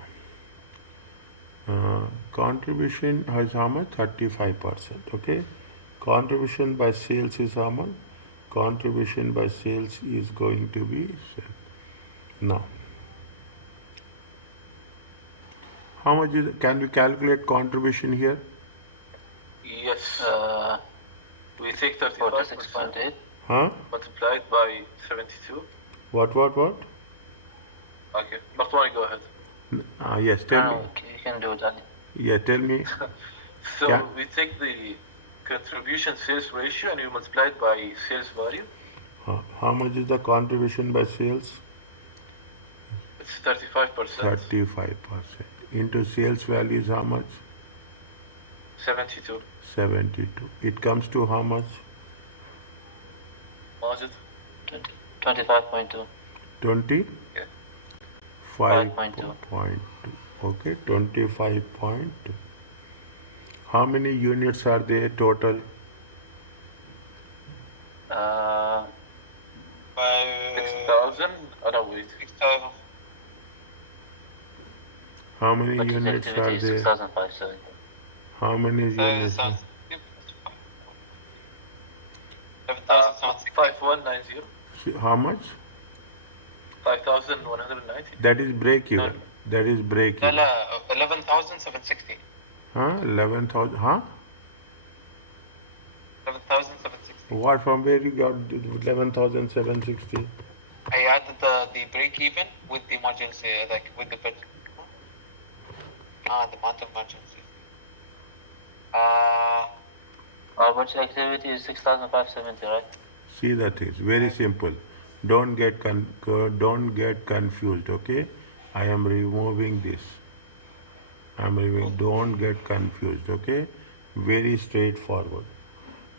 Contribution has how much? 35%. Okay, contribution by sales is how much? Contribution by sales is going to be, now. How much is, can we calculate contribution here? Yes. We take 35% 46.8. Huh? multiplied by 72. What? Okay. Martwani, go ahead. Yes, tell me. Okay, you can do that. Yeah, tell me. So Yeah. we take the contribution sales ratio and we multiply it by sales value. How much is the contribution by sales? It's 35%. 35%. Into sales value is how much? 72. 72. It comes to how much? Majid? 25.2. 20? Yeah. 5.2. Okay, 25.2. How many units are there total? Uh, 6,000. Oh, no, wait. 6,000. How many purchase units are activity is there? 6,570. How many units? 7,760. 5190. How much? 5,190. That is break even. That is break لا even. لا 11,760. Huh? 11,000. Huh? 11,760. What? From where you got 11,760? I added the break even with the margins, like with the budget. The amount of margins. Our purchase activity is 6,570, right? See the things. Very simple. Don't get confused. Okay? I am removing this. Don't get confused. Okay? Very straightforward.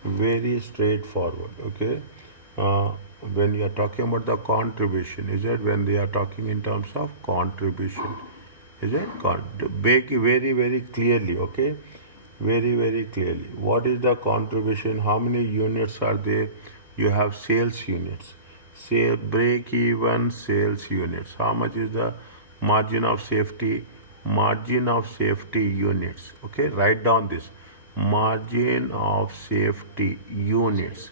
Very straightforward. Okay? When you are talking about the contribution, is it when they are talking in terms of contribution? Is it? Bake very, very clearly. Okay? Very, very clearly. What is the contribution? How many units are there? You have sales units. Say break even sales units. How much is the margin of safety? Margin of safety units. Okay, write down this. Margin of safety units.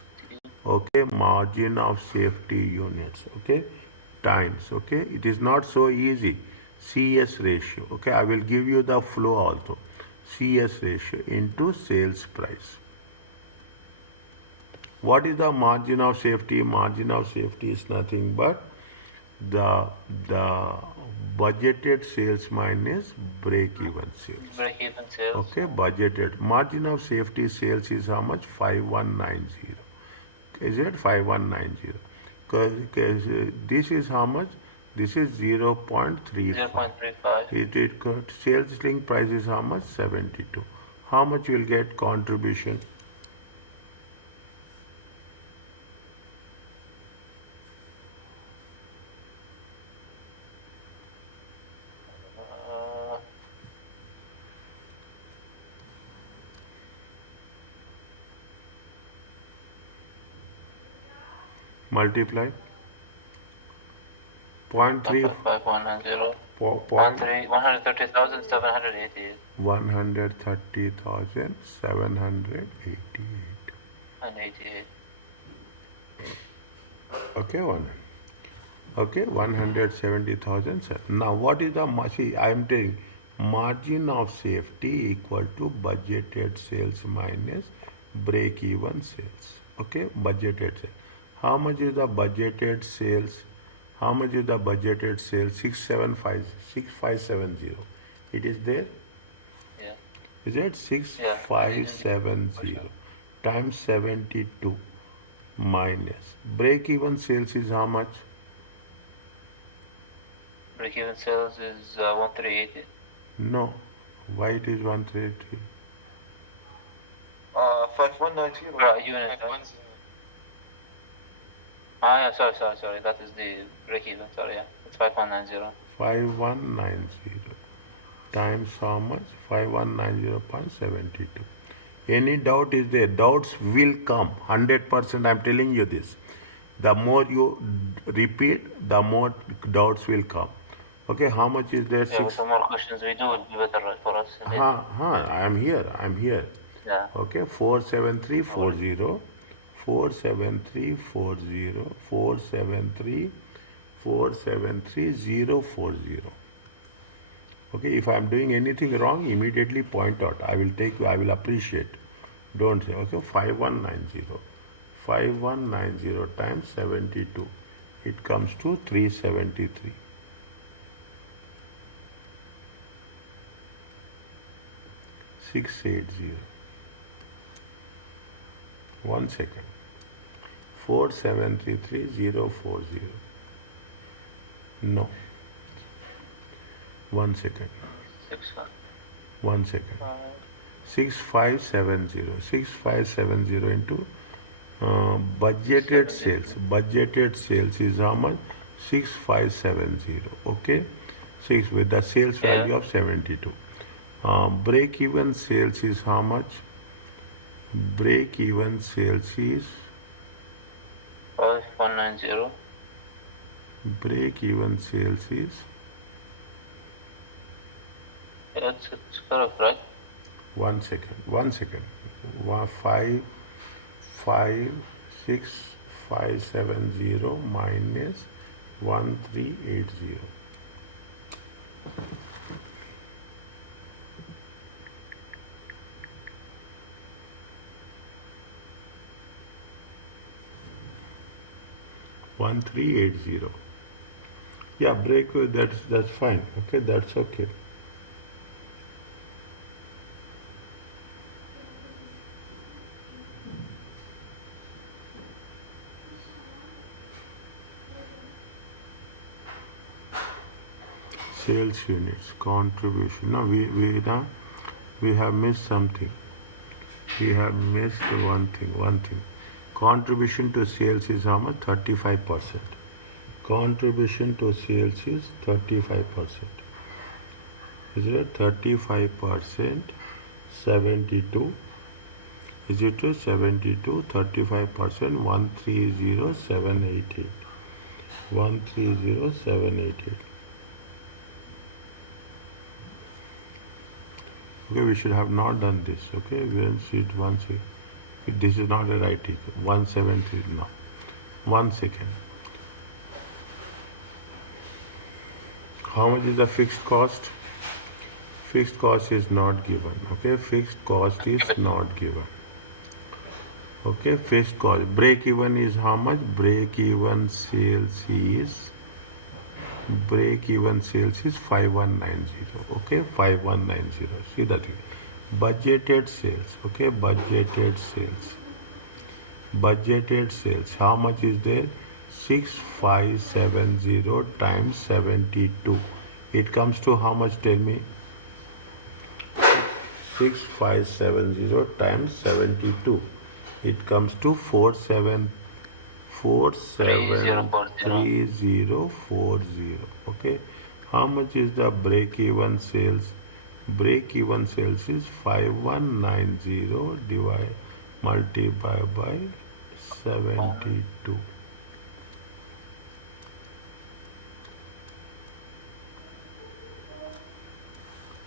Okay, margin of safety units. Okay, times. Okay, it is not so easy. CS ratio. Okay, I will give you the flow also. CS ratio into sales price. What is the margin of safety? Margin of safety is nothing but the budgeted sales minus break even sales. Break even sales. Okay, budgeted. Margin of safety sales is how much? 5190. Is it 5190? Because this is how much? This is 0.35. 0.35. Sales link price is how much? 72. How much you will get contribution? Multiply 0.3 5,190. point 130,788 130,788. and 88. Okay, 170,000. Now, what is the see? I am telling margin of safety equal to budgeted sales minus break even sales. Okay, budgeted sales. How much is the budgeted sales? How much is the budgeted sales? 6570. It is there. Yeah. Is it 6570 times 72 minus break even sales is how much? Break even sales is 1,380. No. Why it is 133? 5190. Unit. Right? Yeah, sorry. That is the break even. Sorry, yeah. It's 5,190. 5190 times how much? 5190.72. Any doubt is there? Doubts will come. 100% I am telling you this. The more you repeat, the more doubts will come. Okay, how much is there? Yeah, with the more questions we do, it will be better for us. I am here. Yeah. Okay, 47340, 47340, 4734040. Okay, if I am doing anything wrong, immediately point out. I will appreciate. Don't say, okay, 5190 times 72. It comes to 373. 680. 1 second. 4733040. No. 1 second. 1 second. 6570. 6570 into budgeted sales. Budgeted sales is how much? 6570. Okay. 6 with the sales value of 72. Break-even sales is how much? Break-even sales is 5190. break-even sales is Yeah, it's correct, right? 1 second. 5 5 6 5 7 0 minus 1380. One three eight zero. Yeah, break. That's fine. Okay, that's okay. Sales units contribution. No, we have missed something. We have missed one thing. Contribution to sales is how much? 35%. Contribution to sales is 35%. Is it 35%? 72. Is it 72? 35%. 130788. 130788. Okay, we should have not done this. Okay, we'll see it once. This is not a right equation. 173 now. 1 second. How much is the fixed cost? Fixed cost is not given. Okay, fixed cost is not given. Okay, fixed cost. Break even is how much? Break even sales is 5190. Okay, 5190. See that thing. Budgeted sales. Okay, budgeted sales. How much is there? 6570 times 72. It comes to how much? Tell me. 6570 times 72. It comes to 473040. Okay. How much is the break-even sales? Break-even sales is 5190 multiplied by 72. Oh.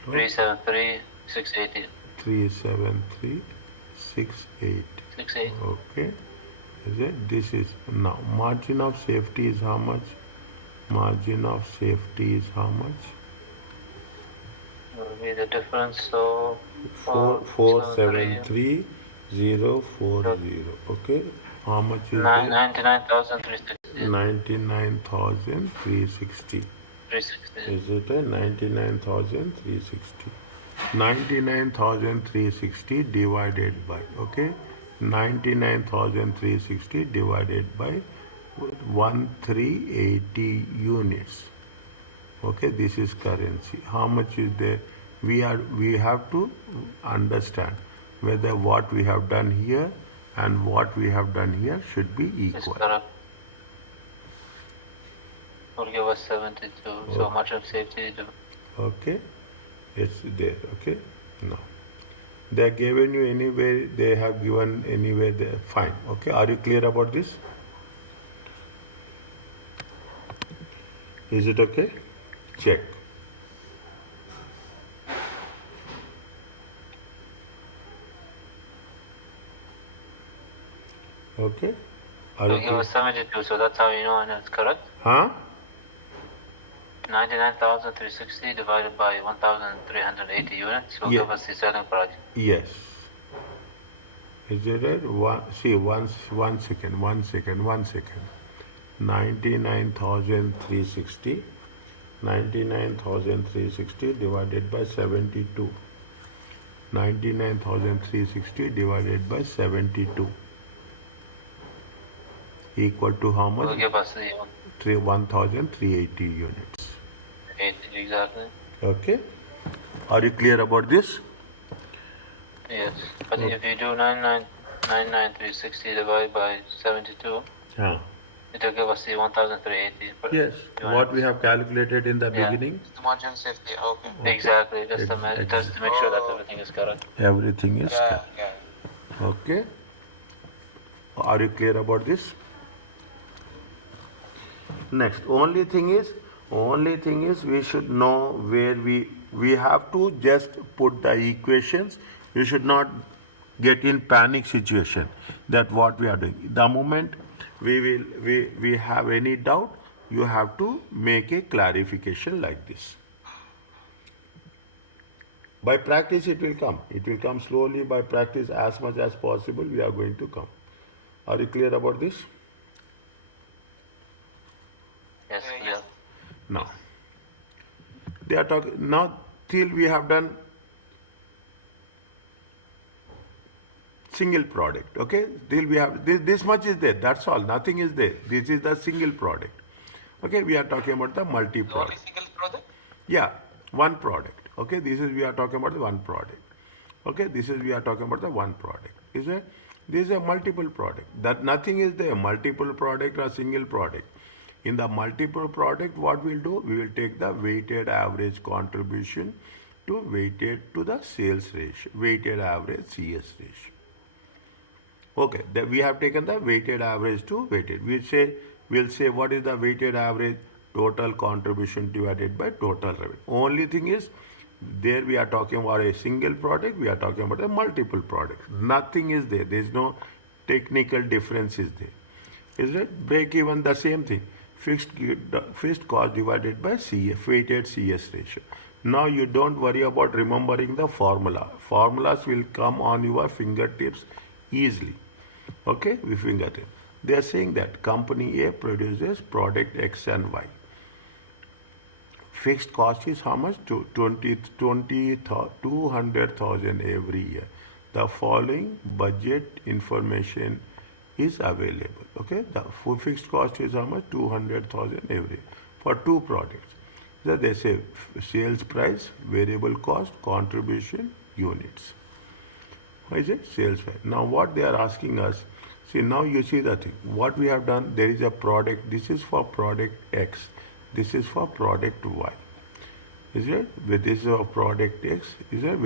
373680. 37368. 68. Okay. Is it? This is now margin of safety is how much? Margin of safety is how much? Will be the difference of 473040. Okay. How much is that? 99,360. 99,360. 360. Is it a 99,360? 99,360 divided by, okay, 99,360 divided by 1380 units. Okay, this is currency. How much is there? We have to understand whether what we have done here and what we have done here should be It's equal. correct. Will give us 72. So much of safety. Okay, it's there. Okay, no, they are given you anywhere. They have given anywhere. There, fine. Okay, are you clear about this? Is it okay? Check. Okay. Are Will you give clear? us 72. So that's how you know and it's correct. Huh? 99,360 divided by 1,380 units will Yeah. give us the selling price. Yes. Is it right? See, one second. 99,360. 99,360 divided by 72. 99,360 divided by 72. Equal to how Will much? give us the 1,380 units. 80 exactly. Okay. Are you clear about this? Yes. But if you do 99,360 divided by 72, Yeah. It will give us the 1,380. Yes, what we have calculated in the Yeah. beginning. The margin safety. Okay. Exactly, just to, Ex- just to make sure that everything is correct. Everything is Yeah, correct. yeah. Okay. Are you clear about this? Next, only thing is we should know where we have to just put the equations. We should not get in panic situation that what we are doing. The moment we have any doubt, you have to make a clarification like this. By practice it will come. It will come slowly. By practice, as much as possible, we are going to come. Are you clear about this? Yes, Yes. clear. Now, they are talking now till we have done single product. Okay, till we have this much is there. That's all. Nothing is there. This is the single product. Okay, we are talking about the multi Only product. single product? Yeah, one product. Okay, this is we are talking about the one product. Okay, this is we are talking about the one product. This is a multiple product. That nothing is there. Multiple product or single product. In the multiple product, what we'll do? We will take the weighted average contribution to the sales ratio, weighted average CS ratio. Okay, we have taken the weighted average to weighted. We'll say what is the weighted average total contribution divided by total revenue. Only thing is, there we are talking about a single product. We are talking about a multiple product. Nothing is there. There is no technical difference is there. Is it break even the same thing? Fixed cost divided by CF, weighted CS ratio. Now you don't worry about remembering the formula. Formulas will come on your fingertips easily. Okay, we fingertip. They are saying that company A produces product X and Y. Fixed cost is how much? 200,000 every year. The following budget information is available. Okay, the fixed cost is how much? 200,000 every year for two products. So they say sales price, variable cost, contribution, units. Is it sales price? Now what they are asking us, see now you see the thing. What we have done, there is a product, this is for product X, this is for product Y. Is it? With this is of product X, is it?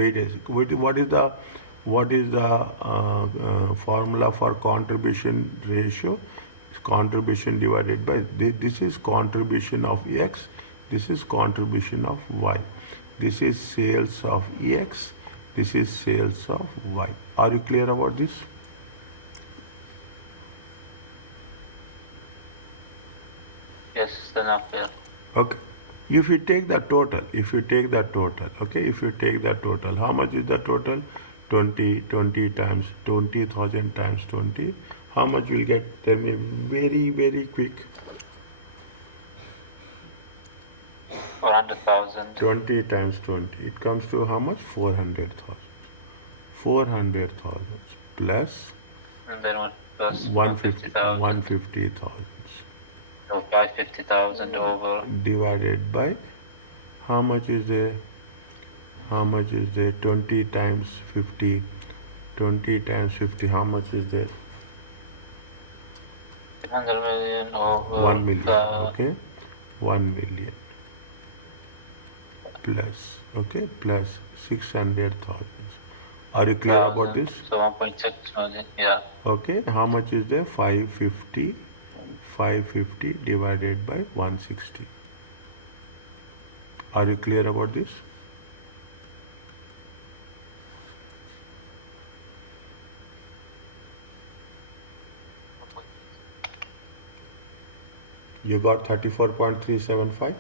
What is the formula for contribution ratio? Contribution divided by this is contribution of X, this is contribution of Y. This is sales of X, this is sales of Y. Are you clear about this? Yes, still not clear. Okay. If you take the total, okay, if you take the total, how much is the total? 20 times 20,000 times 20. How much will get? Tell me very, very quick. 400,000. 20 times 20. It comes to how much? 400,000. 400,000 plus And then what plus 150,000. 150,000. So 550,000 over. Divided by how much is there? How much is there? 20 times 50. 20 times 50. How much is there? 100 million over. 1 million. Okay. 1 million. Plus. Okay. Plus 600,000. Are you clear about this? So 1.6 million. Yeah. Okay. How much is there? 550. 550 divided by 160. Are you clear about this? You got 34.375?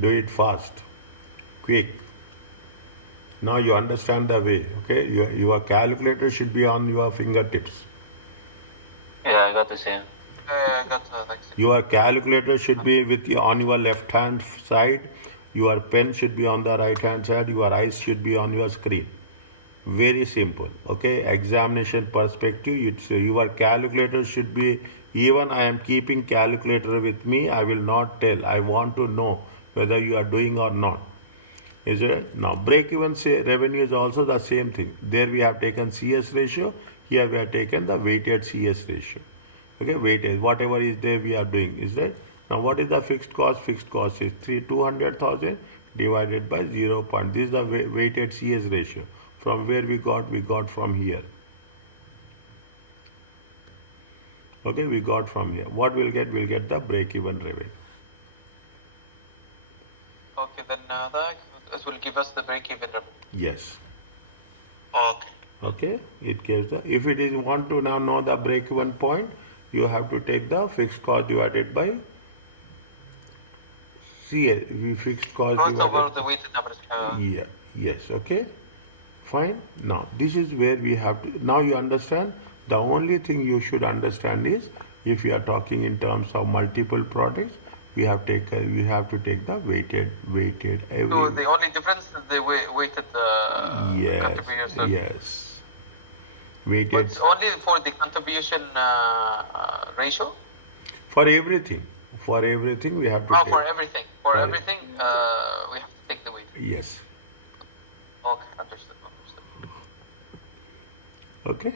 Do it fast, quick. Now you understand the way, okay? Your calculator should be on your fingertips. Yeah, I got the same. I got like Your calculator should be on your left hand side. Your pen should be on the right hand side. Your eyes should be on your screen. Very simple, okay? Examination perspective, your calculator should be Even I am keeping calculator with me, I will not tell. I want to know whether you are doing or not. Is it? Now, break-even revenue is also the same thing. There we have taken CS ratio. Here we have taken the weighted CS ratio. Okay, weighted. Whatever is there we are doing. Is that? Now, what is the fixed cost? Fixed cost is 200,000 divided by 0. This is the weighted CS ratio. From where we got? We got from here. Okay, we got from here. What we'll get? We'll get the break-even revenue. Okay, then that will give us the break-even revenue. Yes. Okay. Okay, it gives the. If it is want to now know the break-even point, you have to take the fixed cost divided by CS. Fixed cost Growth divided. over the weighted average. Yeah. Yes. Okay. Fine. Now this is where we have to. Now you understand. The only thing you should understand is if you are talking in terms of multiple products, we have to take the weighted every. So the only difference is the weighted Yes. contribution. Yes. Weighted. But it's only for the contribution ratio. For everything. For everything we have to take. For everything. For everything, we have to take the weight. Yes. Okay, understood. Okay.